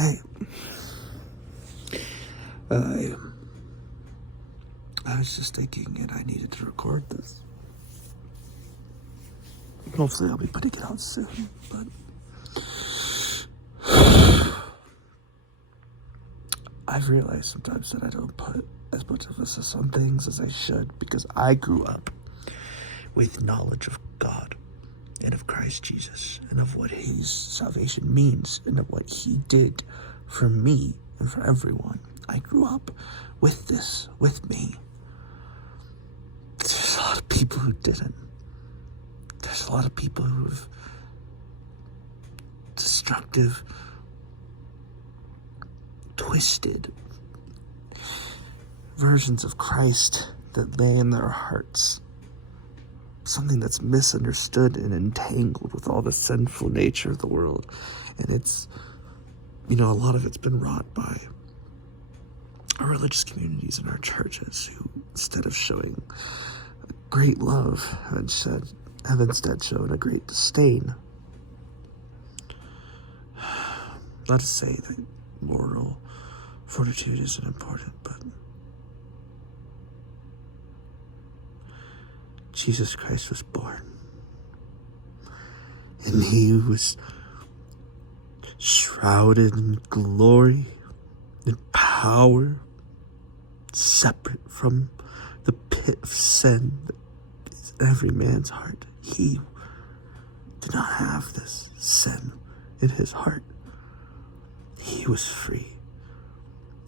Hey, I was just thinking, and I needed to record this. Hopefully I'll be putting it out soon, but I've realized sometimes that I don't put as much emphasis on things as I should, because I grew up with knowledge of God and of Christ Jesus and of what his salvation means and of what he did for me and for everyone. I grew up with this, with me. There's a lot of people who didn't. There's a lot of people who have destructive, twisted versions of Christ that lay in their hearts. Something that's misunderstood and entangled with all the sinful nature of the world. And it's, a lot of it's been wrought by our religious communities and our churches, who, instead of showing great love, have instead shown a great disdain. Not to say that moral fortitude isn't important, but Jesus Christ was born, and he was shrouded in glory and power, separate from the pit of sin that is in every man's heart. He did not have this sin in his heart. He was free.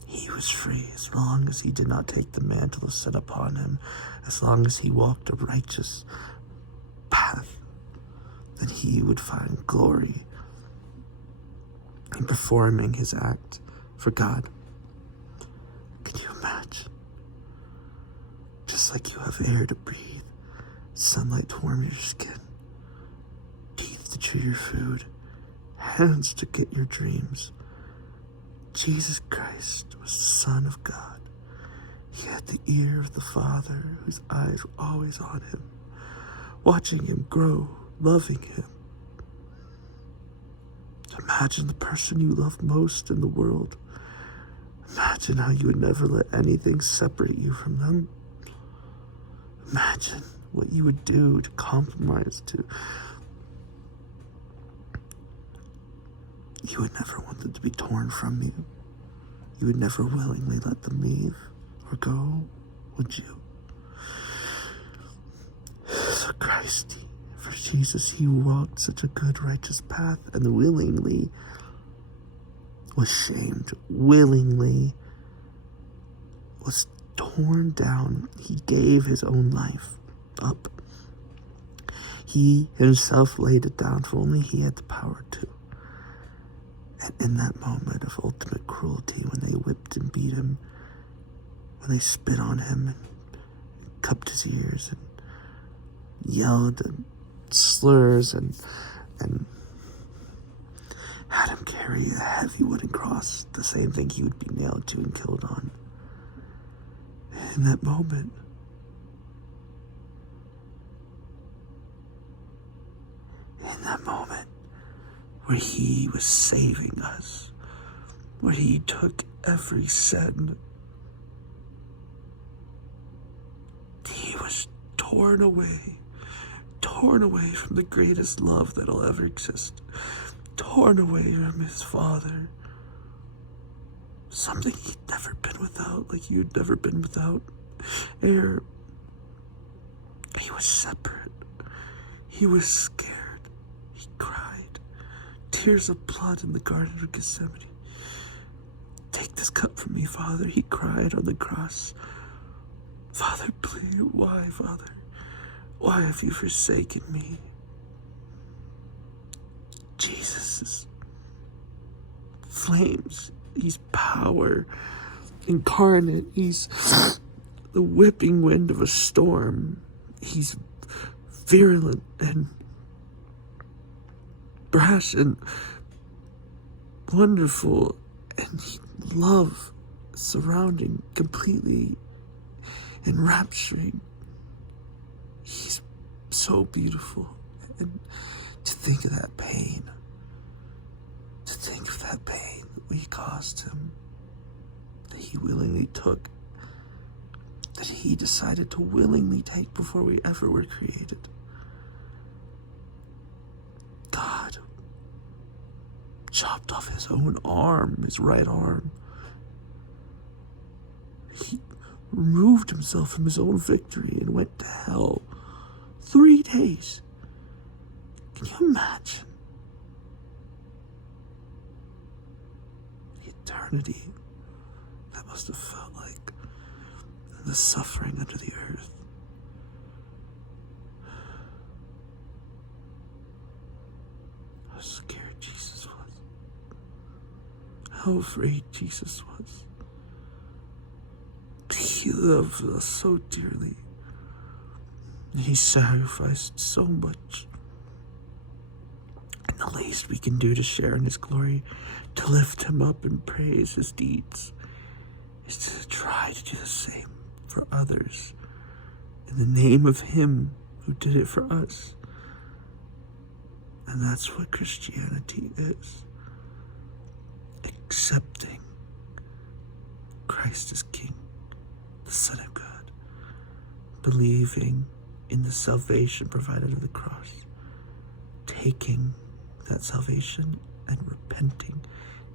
He was free as long as he did not take the mantle of sin upon him, as long as he walked a righteous path, then he would find glory in performing his act for God. Can you imagine? Just like you have air to breathe, sunlight to warm your skin, teeth to chew your food, hands to get your dreams, Jesus Christ was the Son of God. He had the ear of the Father, whose eyes were always on him, watching him grow, loving him. Imagine the person you love most in the world. Imagine how you would never let anything separate you from them. Imagine what you would do to compromise to. You would never want them to be torn from you. You would never willingly let them leave or go, would you? For Christ, for Jesus, he walked such a good, righteous path and willingly was shamed, willingly was torn down. He gave his own life up. He himself laid it down, for only he had the power to. And in that moment of ultimate cruelty, when they whipped and beat him, when they spit on him and cupped his ears and yelled and slurs and had him carry a heavy wooden cross, the same thing he would be nailed to and killed on. In that moment, where he was saving us, where he took every sin, he was torn away from the greatest love that'll ever exist, torn away from his Father, something he'd never been without, like you'd never been without air. He was separate, he was scared, he cried tears of blood in the Garden of Gethsemane. Take this cup from me, Father, he cried on the cross. Father, please, why, Father? Why have you forsaken me? Jesus is flames. He's power incarnate. He's the whipping wind of a storm. He's virulent and brash and wonderful, and love surrounding, completely enrapturing. He's so beautiful. And to think of that pain we caused him, that he willingly took, that he decided to willingly take before we ever were created. God chopped off his own arm, his right arm. He removed himself from his own victory and went to hell 3 days. Can you imagine the eternity that must have felt like, and the suffering under the earth? How scared Jesus was. How afraid Jesus was. He loved us so dearly. He sacrificed so much. And the least we can do to share in his glory, to lift him up and praise his deeds, is to try to do the same for others in the name of him who did it for us. And that's what Christianity is. Accepting Christ as King, the Son of God, believing in the salvation provided at the cross, taking that salvation and repenting,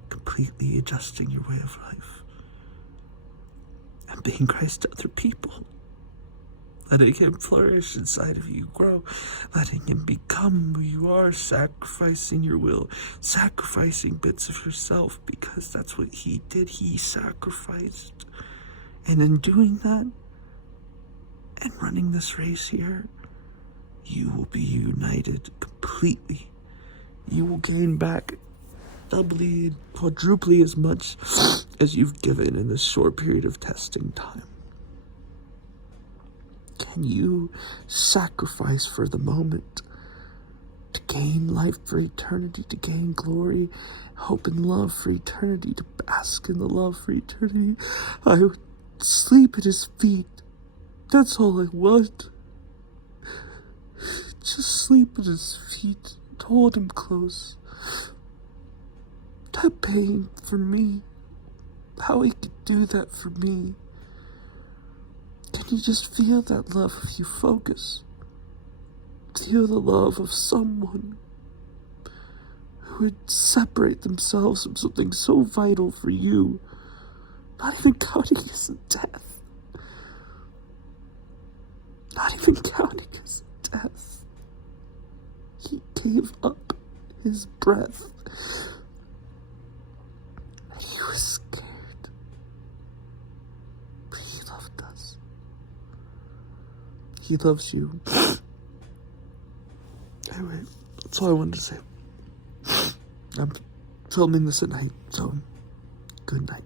completely adjusting your way of life, and being Christ to other people, letting him flourish inside of you, grow, letting him become who you are, sacrificing your will, sacrificing bits of yourself, because that's what he did. He sacrificed. And in doing that, and running this race here, you will be united completely. You will gain back doubly, quadruply as much as you've given in this short period of testing time. Can you sacrifice for the moment to gain life for eternity, to gain glory, hope, and love for eternity, to bask in the love for eternity? I would sleep at his feet. That's all I want. Just sleep at his feet and hold him close. That pain for me, how he could do that for me. Can you just feel that love if you focus? Feel the love of someone who would separate themselves from something so vital for you, not even counting his death. Not even counting his death. He gave up his breath. He was scared. But he loved us. He loves you. Anyway, that's all I wanted to say. I'm filming this at night, so good night.